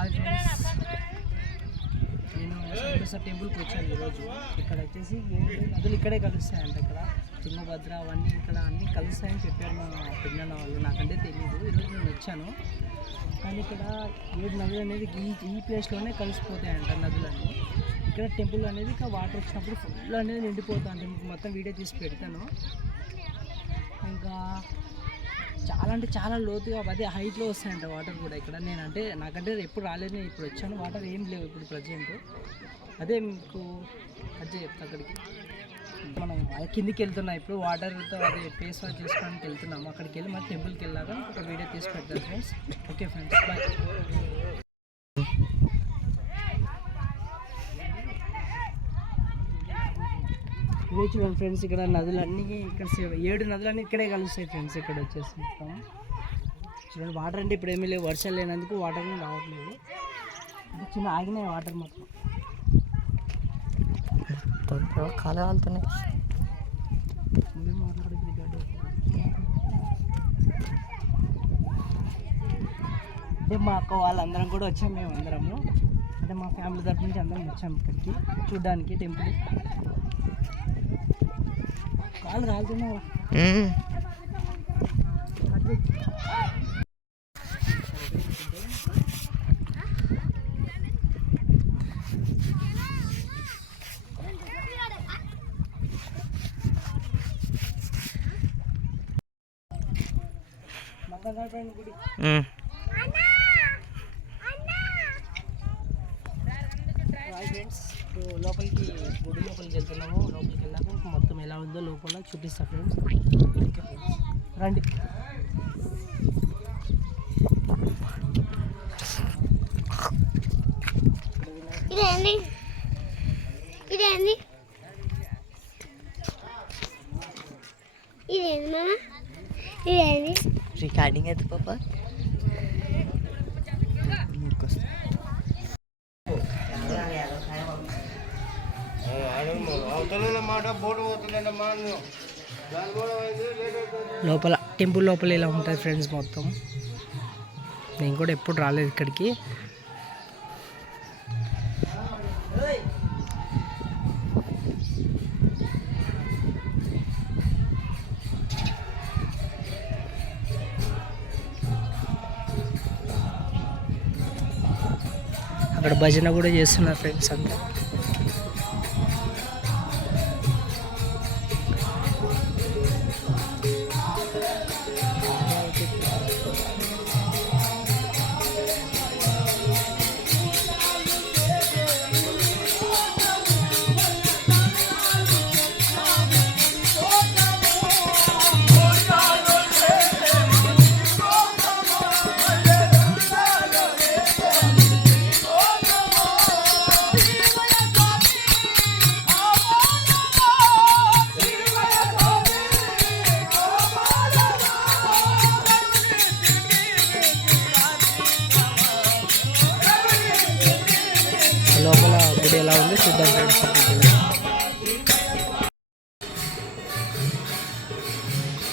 Hi friends, నేను సంతోష టెంపుల్కి వచ్చాను ఈరోజు. ఇక్కడ వచ్చేసి 7 నదులు ఇక్కడే కలుస్తాయంట. ఇక్కడ తుంగభద్ర అవన్నీ ఇక్కడ అన్నీ కలుస్తాయని చెప్పారు మా పిల్లల వాళ్ళు. నాకంటే తెలియదు. ఈరోజు నేను వచ్చాను, కానీ ఇక్కడ 7 నదులు అనేది ఈ ప్లేస్లోనే కలిసిపోతాయంట నదులన్నీ. ఇక్కడ టెంపుల్ అనేది ఇక వాటర్ వచ్చినప్పుడు ఫుల్ అనేది నిండిపోతా అంటే మీకు మొత్తం వీడియో తీసి పెడతాను. ఇంకా చాలా అంటే చాలా లోతుగా అదే హైట్లో వస్తాయంట వాటర్ కూడా ఇక్కడ. నేనంటే నాకంటే ఎప్పుడు రాలేదు, నేను ఇప్పుడు వచ్చాను. వాటర్ ఏం లేవు ఇప్పుడు ప్రజెంట్. అదే మీకు అదే చెప్తా. అక్కడికి మనం కిందికి వెళ్తున్నాం ఇప్పుడు, వాటర్తో అదే ఫేస్ వాష్ చేసుకోవడానికి వెళ్తున్నాము. అక్కడికి వెళ్ళి మన టెంపుల్కి వెళ్ళాక ఒక వీడియో తీసి పెడతాను ఫ్రెండ్స్. Okay friends, bye. ఇదే చూడండి ఫ్రెండ్స్, ఇక్కడ నదులన్నీ ఇక్కడ 7 నదులన్నీ ఇక్కడే కలుస్తాయి ఫ్రెండ్స్. ఇక్కడ వచ్చేసి మొత్తం చూడండి. వాటర్ అంటే ఇప్పుడు ఏమీ లేవు, వర్షాలు లేనందుకు వాటర్ రావట్లేదు. చిన్న ఆగినాయి వాటర్ మొత్తం. కాలుతున్నాయి. అంటే మా అక్క వాళ్ళందరం కూడా వచ్చాము. మేము అందరము అంటే మా ఫ్యామిలీ తరఫు నుంచి అందరం వచ్చాము ఇక్కడికి చూడడానికి టెంపుల్. కాలు కాలుతున్నావా? గుడి ఫ్రెండ్స్, లోపలికి గుడి లోపలికి వెళ్తున్నాము. లోపలికి వెళ్ళాక మొత్తం ఎలా ఉందో లోపల చూపిస్తా ఫ్రెండ్స్. ఓకే ఫ్రెండ్స్, రండి. ఇదేంది ఇదేంది ఇదేంది మామ? ఇదేంది రికార్డింగ్ అయితే పాప. లోపల టెంపుల్ లోపల ఇలా ఉంటుంది ఫ్రెండ్స్ మొత్తం. నేను కూడా ఎప్పుడు రాలేదు ఇక్కడికి. అక్కడ భజన కూడా చేస్తున్నారు ఫ్రెండ్స్ అంతా. లోపల గుడి ఎలా ఉందో చూద్దాం ఫ్రెండ్స్.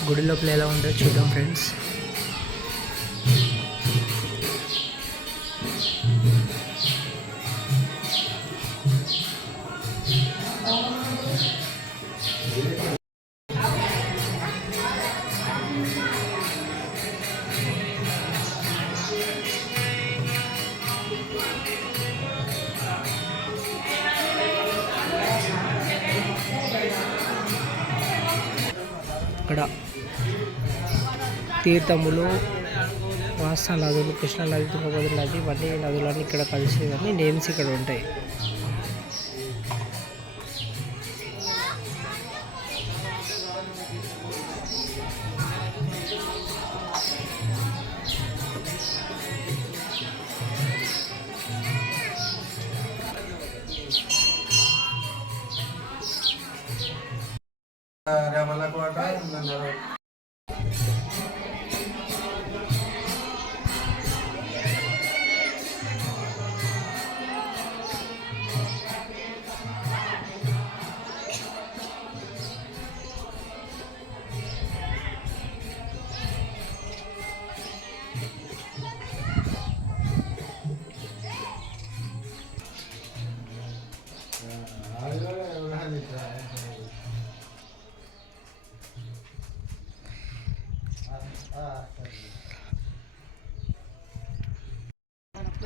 గుడి లోపల ఎలా ఉందో చూద్దాం ఫ్రెండ్స్. ఇక్కడ తీర్థములు, వాస నదులు, కృష్ణా నది, తుంగభద్ర నది, ఇవన్నీ నదులన్నీ ఇక్కడ కలిసేవన్నీ నేమ్స్ ఇక్కడ ఉంటాయి.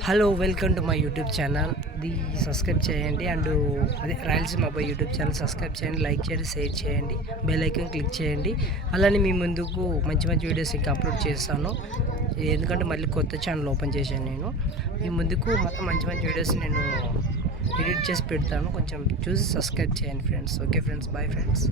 Hello, welcome to my YouTube channel. Subscribe చేయండి అండ్ అదే రాయలసీమ అబ్బాయి యూట్యూబ్ ఛానల్ సబ్స్క్రైబ్ చేయండి, లైక్ చేయండి, షేర్ చేయండి, బెల్ ఐకాన్ క్లిక్ చేయండి. అలానే మీ ముందుకు మంచి మంచి వీడియోస్ ఇంకా అప్లోడ్ చేస్తాను. ఎందుకంటే మళ్ళీ కొత్త ఛానల్ ఓపెన్ చేశాను నేను. మీ ముందుకు మొత్తం మంచి మంచి వీడియోస్ నేను ఎడిట్ చేసి పెడతాను. కొంచెం చూసి సబ్స్క్రైబ్ చేయండి friends. Okay friends, bye friends.